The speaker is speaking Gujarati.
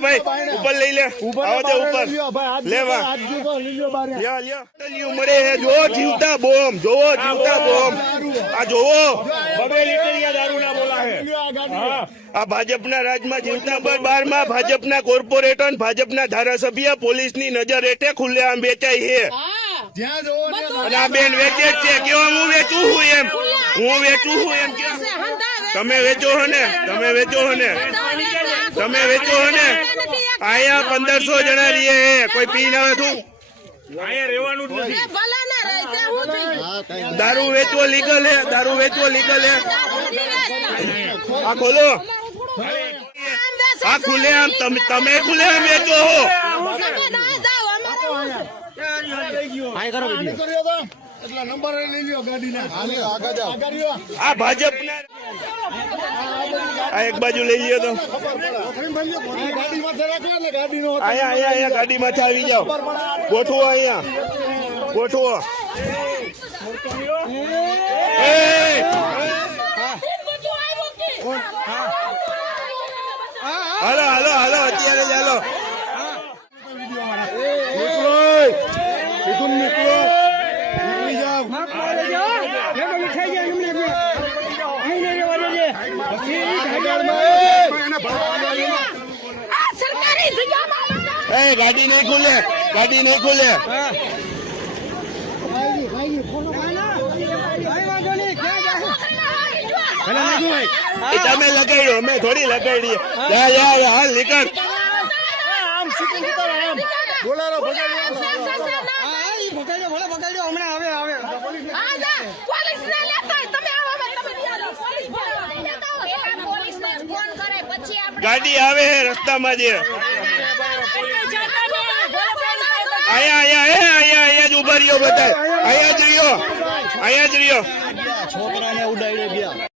ભાઈ ઉપર લઈ લે આવો દે ઉપર લેવા મળે જો જીવતા બોમ્બ જોવો જીવતા બોમ્બ આ જોવો 2 લીટર દારૂ ના બોલા હે આ ભાજપના રાજમાં જીવતા 12 ભાજપના કોર્પોરેટર ભાજપના ધારાસભ્ય પોલીસની નજર હેઠે ખુલ્લેઆમ વેચાય છે અને આ બેન વેચે જ છે કેવો હું વેચું છું એમ તમે વેચો હો ને તમે વેચો હો ને અહીંયા 1500 જણા રહીએ કોઈ પી ના હતું અહીંયા રહેવાનું જ નથી દારૂ વેચવો લીગલ હે આ ખોલો આ ખુલે આમ તમે ખુલે આમ વેચો હો આ ભાજપના આ એક બાજુ લઈ લ્યો તો અહીંયા ગાડીમાંથી આવી જાઓ ગોઠવો અહીંયા ગોઠવો હાલો અત્યારે જ હાલો ગાડી નહીં ખુલે તમે લગાડ્યો અમે થોડી લગાડી હાલ નીકળ ગાડી આવે રસ્તામાં જ અહીંયા જ ઉભા રહ્યો બધા અહીંયા જ રહ્યો છોકરાને ઉડાડી ગયા